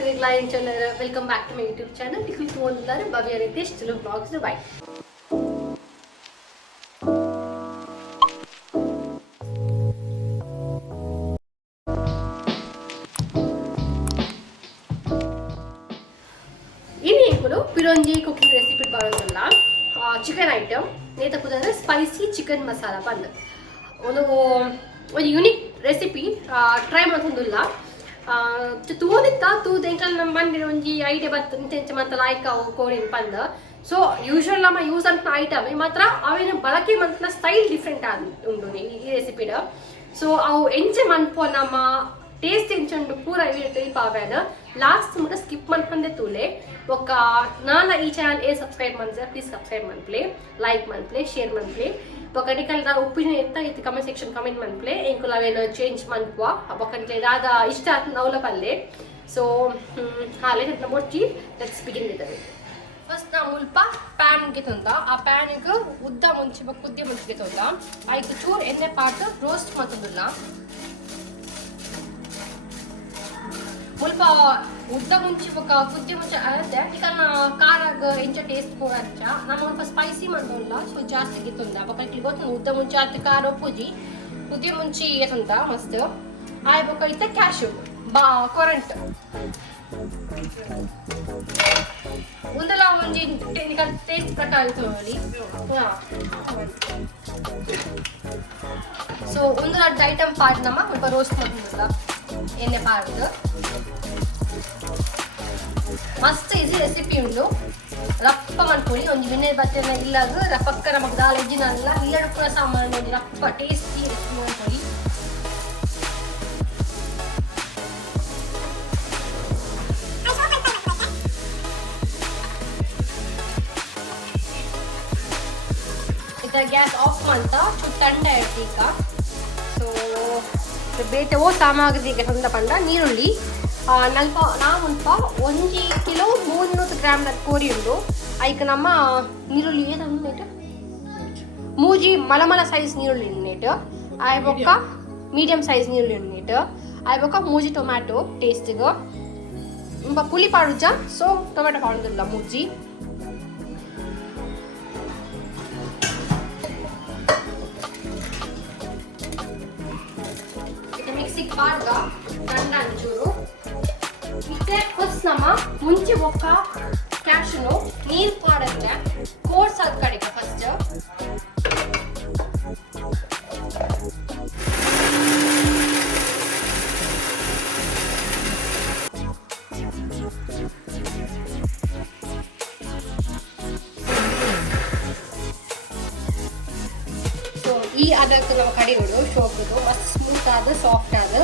to the client channel. Welcome back to my YouTube channel. If you want to learn Bhavya Rithesh, Tulu vlogs, bye. Ini ఇప్పుడు పిరోంజి cooking recipe బాగుంటుందా chicken item నేత కుదర spicy chicken masala పండ్ ಒಂದು unique recipe try ಮಾಡ್ಕೊಂಡುಲ್ಲ ತೂದಿತ್ತ ತೂದ ಎಂಕಲ್ ನಮ್ಮ ಬಂದಿರೋ ಒಂಜಿ idea ಬರ್ತದೆ ಇಂಚ ಮಾತ್ರ ಲಾಯ್ಕ್ ಅವು ಕೋರಿನ ಪಂದ ಸೊ ಯೂಶುವಲ್ ನಮ್ಮ ಯೂಸ್ ಅಂತ ಐಟಮ್ ಮಾತ್ರ ಅವೇನು ಬಳಕೆ ಮಂತ್ನ ಸ್ಟೈಲ್ ಡಿಫ್ರೆಂಟ್ ಉಂಟು ಈ ರೆಸಿಪಿಡ ಸೊ ಅವು ಎಂಚೆ ಮನ್ಪೋ ನಮ್ಮ ಟೇಸ್ಟ್ ಎಂಚುಂಡು ಪೂರ ಟೈಪ್ ಆವ್ಯಾದ ಲಾಸ್ಟ್ ಮುಟ ಸ್ಕಿಪ್ ಮಾಡ್ಕೊಂಡೆ ತೂಲೆ ఒక నాన్న ఈ ఛానల్ ఏ సబ్స్క్రైబ్ ಮಾಡ್ತಾರೆ ప్లీజ్ సబ్స్క్రైబ్ ಮಾಡ್ಪ್ಲೆ ಲೈಕ್ ಮಾಡ್ಪ್ಲೆ ಶೇರ್ ಮಾಡ್ಪ್ಲೆ ఒకటికల్ ದ ಒಪಿನಿಯನ್ ಇತ್ತ ಇತ್ತು ಕಮೆಂಟ್ ಸೆಕ್ಷನ್ ಕಮೆಂಟ್ ಮಾಡ್ಪ್ಲೆ ಎಂಕುಲ ಅವೇನು ಚೇಂಜ್ ಮಾಡ್ಪುವ ಒಕ್ಕಂಟ್ಲೆ ದಾದ ಇಷ್ಟ ಆತ ನವಲ ಪಲ್ಲೆ ಸೊ ಲೆಟ್ ಮುಚ್ಚಿ let's begin with it first ನಾ ಮುಲ್ಪ ಪ್ಯಾನ್ ಗೆ ತಂದ ಆ ಪ್ಯಾನ್ ಗೆ ಉದ್ದ ಮುಂಚಿ ಕುದ್ದಿ ಮುಂಚಿಗೆ ತಂದ ಐದು ಚೂರ್ ಎಣ್ಣೆ ಪಾಟ್ ರೋಸ್ಟ್ ಮಾಡ್ತಂದಿಲ್ಲ ಮುಲ್ಪ ಉದ್ದ ಮುಂಚಿ ಕುದ್ದಿ ಮುಂಚೆ ಅದೇ ಈಗ ಖಾರಾಗ ಎಂಚ ಟೇಸ್ಟ್ ಹೋಗಂಚ ನಮ್ಮ ಸ್ವಲ್ಪ ಸ್ಪೈಸಿ ಮಾಡೋಲ್ಲ ಸೊ ಜಾಸ್ತಿ ಗಿತ್ತುಂದ ಬೊಕ್ಕ ಗೊತ್ತು ಉದ್ದ ಮುಂಚೆ ಆತ ಖಾರ ಪೂಜಿ ಕುದ್ದಿ ಮುಂಚಿ ಏತಂತ ಮಸ್ತ್ ಆಯ್ ಬೊಕ್ಕ ಇತ್ತ ಕ್ಯಾಶು ಬಾ ಕೊರಂಟ್ ಒಂದಲ್ಲ ಒಂಜಿ ಟೆಕ್ನಿಕಲ್ ಟೇಸ್ಟ್ ಪ್ರಕಾರ ನೋಡಿ ಸೊ ಒಂದು ಐಟಮ್ ಪಾರ್ಟ್ ನಮ್ಮ ಸ್ವಲ್ಪ ರೋಸ್ಟ್ ಮಾಡಿಲ್ಲ ಎಣ್ಣೆ ಪಾರ್ಟ್ ಮಸ್ತ್ ಈಸಿ ರೆಸಿಪಿ ಉಂಡು ರಪ್ಪ ಮಾಡ್ಕೊಳ್ಳಿ ಒಂದು ವಿನೆಗರ್ ಬತ್ತನ ಇಲ್ಲಾಗ ರಪ್ಪಕ್ಕ ನಮಗೆ ದಾಲ್ ಒಜ್ಜಿನಲ್ಲ ಇಲ್ಲಡು ಕೂಡ ಸಾಮಾನು ನೋಡಿ ರಪ್ಪ ಟೇಸ್ಟಿ ರೆಸಿಪಿ ಮಾಡ್ಕೊಳ್ಳಿ ಇತ್ತ ಗ್ಯಾಸ್ ಆಫ್ ಮಾಡ್ತಾ ಚೂರು ತಂಡ ಇಡ್ತಿ ಈಗ ಸೊ ಬೇಟೆವೋ ಸಾಮಗ್ರಿಗೆ ಸಂದ ಪಂಡ ನೀರುಳ್ಳಿ ನಲ್ಪ ನಾವುಂಪ 1 ಕಿಲೋ 300 ಗ್ರಾಮ್ ಕೋರಿ ಉಂಡು ಐಕ್ ನಮ್ಮ ನೀರುಳ್ಳಿ ಏನೇಟು ಮೂಜಿ ಮಲಮಲ ಸೈಜ್ ನೀರುಳ್ಳಿ ಉಂಡೇಟು ಆಯ್ ಬೊಕ್ಕ ಮೀಡಿಯಂ ಸೈಜ್ ನೀರುಳ್ಳಿ ಉಂಡೇಟು ಆಯ್ ಬೊಕ್ಕ ಮೂಜಿ ಟೊಮ್ಯಾಟೊ ಟೇಸ್ಟಿಗೆ ಇಂಪ ಪುಳಿ ಪಾಡುಜ ಸೊ ಟೊಮ್ಯಾಟೊ ಪಾಡುದಿಲ್ಲ ಮೂಜಿ ಮಿಕ್ಸಿಗೆ ಪಾಡ್ಗ ಗಂಡ ಅಂಚೂರು ಇಷ್ಟೇ ಫಸ್ಟ್ ನಮ್ಮ ಮುಂಚೆ ಒಕ್ಕ ಕ್ಯಾಶನು ನೀರು ಪಾಡಂದ್ರೆ ಕೋರ್ಸಾದ ಕಡೆಗೆ ಫಸ್ಟ್ ಸೊ ಈ ಅದಕ್ಕೆ ನಮ್ಮ ಕಡೆಗಳು ಶೋಕದು ಮಸ್ತ್ ಸ್ಮೂತ್ ಆದ ಸಾಫ್ಟ್ ಆದ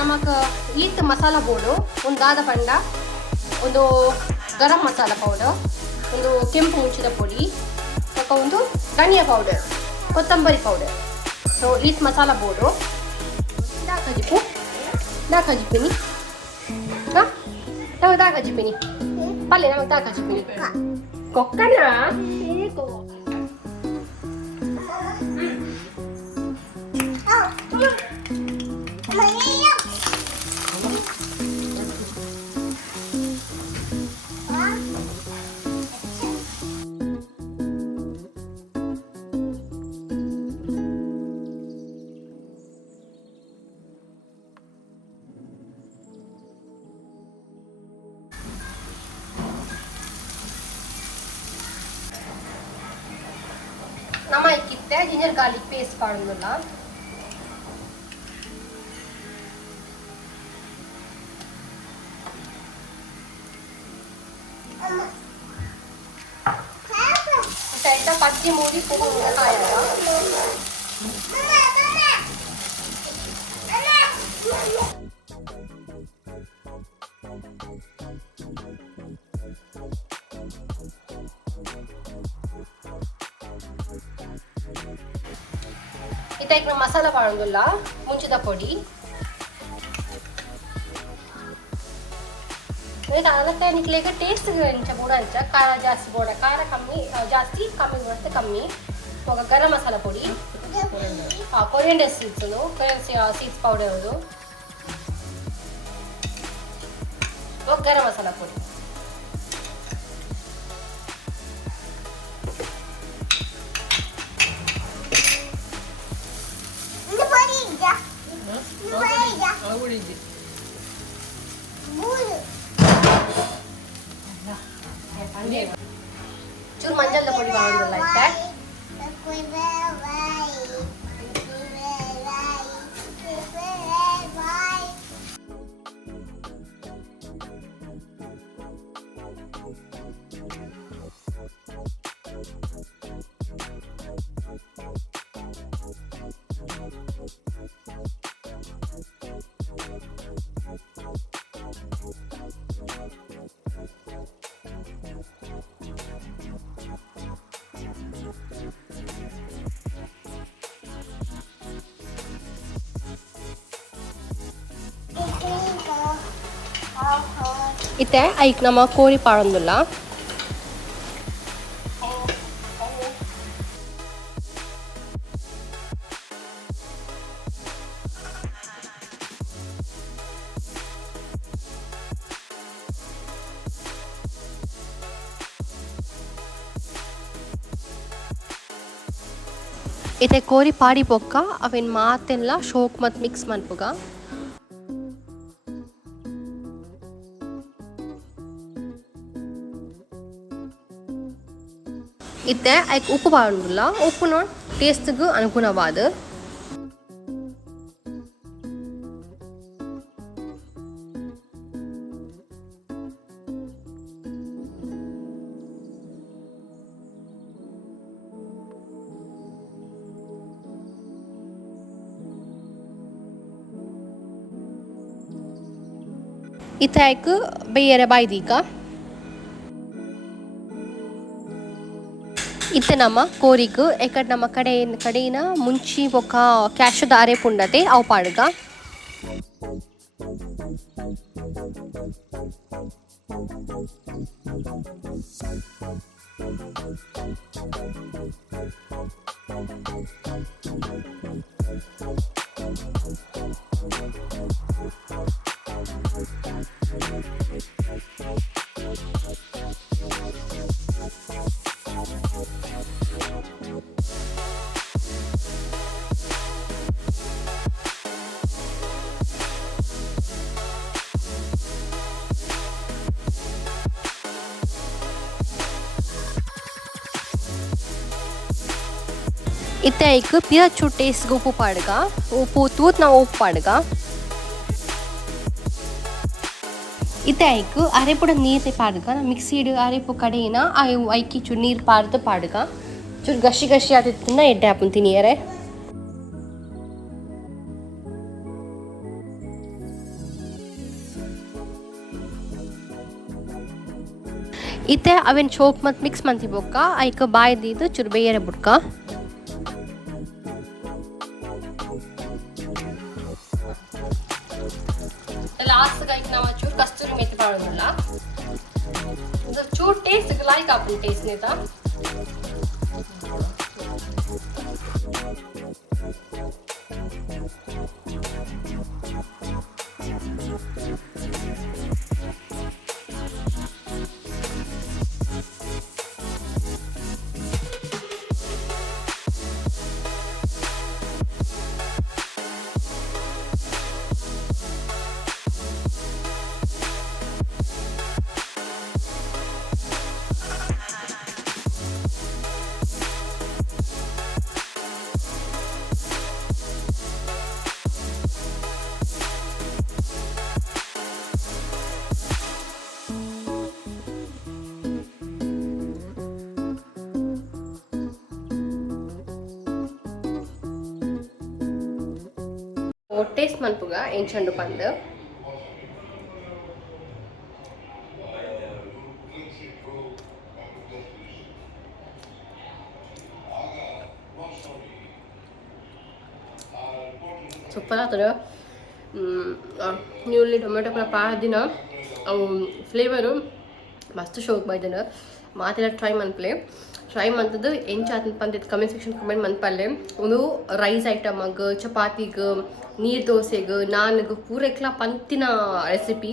ನಮಗೆ ಈತ್ ಮಸಾಲ ಬೋರ್ಡು ಒಂದು ದಾದ ಪಂಡ ಒಂದು ಗರಂ ಮಸಾಲ ಪೌಡರ್ ಒಂದು ಕೆಂಪು ಮುಚ್ಚಿದ ಪುಡಿ ಮತ್ತು ಒಂದು ಧನಿಯಾ ಪೌಡರ್ ಕೊತ್ತಂಬರಿ ಪೌಡರ್ ಸೊ ಈತ್ ಮಸಾಲ ಬೋರ್ಡು ದಾಖಜಿಪಿನಿ ಹಾಂ ನಾವು ದಾಖಜಿಪಿನಿ ಪಲ್ಲೆ ನಮಗೆ ದಾಖಜಿಪಿನಿ ಕೊಕ್ಕನ ನಮ್ಮ ಇಕ್ಕಿತ್ತೆ ಜಿಂಜರ್ ಗಾರ್ಲಿಕ್ ಪೇಸ್ಟ್ ಮಾಡೋದಿಲ್ಲ ಪಚ್ಚಿ ಮೂಡಿ ಕಾಯಲ್ಲ ಇದಕ್ಕೆ ಮಸಾಲ ಮಾಡೋದಿಲ್ಲ ಮುಂಚಿದ ಪುಡಿ ಅದಕ್ಕೆ ನಿಕ್ಲೆಗೆ ಟೇಸ್ಟ್ ಇಂಚ ಬೂಡ ಇಂಚ ಖಾರ ಜಾಸ್ತಿ ಬೋಡ ಖಾರ ಕಮ್ಮಿ ಜಾಸ್ತಿ ಕಮ್ಮಿ ಬರುತ್ತೆ ಕಮ್ಮಿ ఒక గరం మసాలా పొడి ಕೊರಿಯಂಡರ್ ಸೀಡ್ಸ್ ಸೀಡ್ಸ್ ಪೌಡರ್ ಅದು ಗರಂ ಮಸಾಲ ಪುಡಿ ಚೂರು ಮಂಜಾಲ ಪುಡಿ ಮಾಡೋದಿಲ್ಲ इथे ऐक ना मग कोरी पाळून दिला इथे कोरी पाडी पोक्का अवेन मातेಲ್ಲ ಶೋಕ್ ಮತ್ ಮಿಕ್ಸ್ ಮನ್ಪುಗ इथे ऐक ಉಪ್ಪು ಪಾಡುಲ್ಲ ಉಪ್ಪು ನೋಡ್ ಟೇಸ್ಟ್ಗೆ ಅನುಗುಣವಾದ इथे ऐक बेयरे बायदी का इथे नम्म कोरिग एकड नम्म कडेन मुंची एक क्याशुद अरेप उंडते अव पाडगा इथे एक पियाचू टेस्ट उप्पु पाडगा उप्पु तूत ना उप्पु पाडगा इथे एक अरेपुड नीर पाडगा मिक्सीड अरेपु कडेन ऐकी चूर नीर पार्द पाडगा चूर गशी गशी आदित्तना एड्डे आपुन तिनियरे इथे अवेन चोक मत मिक्स मंती बोक्का ऐक बाय दीद चूर बेयरे बुड्का लास्ट का एक नावा चूर कस्तूरी मेथी पाडूला चूर टेस्ट लाइक आपण टेस्ट नेता ಟೇಸ್ಟ್ ಮನ್ಪುಗ ಎಂಚಂಡು ಪಂದ್ ಸೂಪರ್ ಆತದ ನೀರುಳ್ಳಿ ಟೊಮೆಟೊ ಪೂರ ಪಾಡ್ದಿನ ಅವು ಫ್ಲೇವರು ಮಸ್ತ್ ಶೋಕ್ ಬೈದನ ಮಾತೆಲ್ಲ ಟ್ರೈ ಮಂತದ್ದು ಎಂಚ ಆತನಪ್ಪ ಅಂತ ಕಮೆಂಟ್ ಸೆಕ್ಷನ್ ಕಮೆಂಟ್ ಮನ್ಪಲ್ಲೆ ಒಂದು ರೈಸ್ ಐಟಮ್ಗೆ ಚಪಾತಿಗೆ ನೀರು ದೋಸೆಗೆ ನಾನ್ಗೆ ಪೂರೈಕ್ಲ ಪಂತಿನ ರೆಸಿಪಿ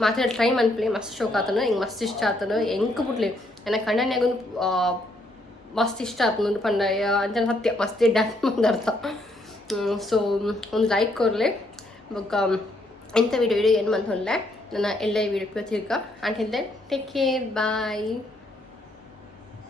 ಮಾತೆಲ್ಲ ಟ್ರೈ ಮನ್ಪ್ಲೆ ಮಸ್ತ್ ಶೋಕ್ ಆತನ ಹಿಂಗೆ ಮಸ್ತ್ ಇಷ್ಟ ಆತನ ಹೆಂಗೆ ಬಿಡ್ಲಿ ನನ್ನ ಕಣ್ಣನ್ಯಾಗೂ ಮಸ್ತ್ ಇಷ್ಟ ಆತನ ಪಂಡ ಅಂಚನ ಸತ್ಯ ಮಸ್ತ್ ಡ್ಯಾನ್ಸ್ ಮಂದರ್ಥ ಸೊ ಒಂದು ಲೈಕ್ ಕೊರಲೆ ಬೊಕ್ಕ ಎಂಥ ವಿಡಿಯೋ ಏನು ಮಂತ್ ಹೊಂದ್ಲೆ ನನ್ನ ಎಲ್ಲ ವಿಡಿಯೋ ತಿರ್ಗ ಅಂಟಿಲ್ ದೆನ್ ಟೇಕ್ ಕೇರ್ ಬಾಯ್.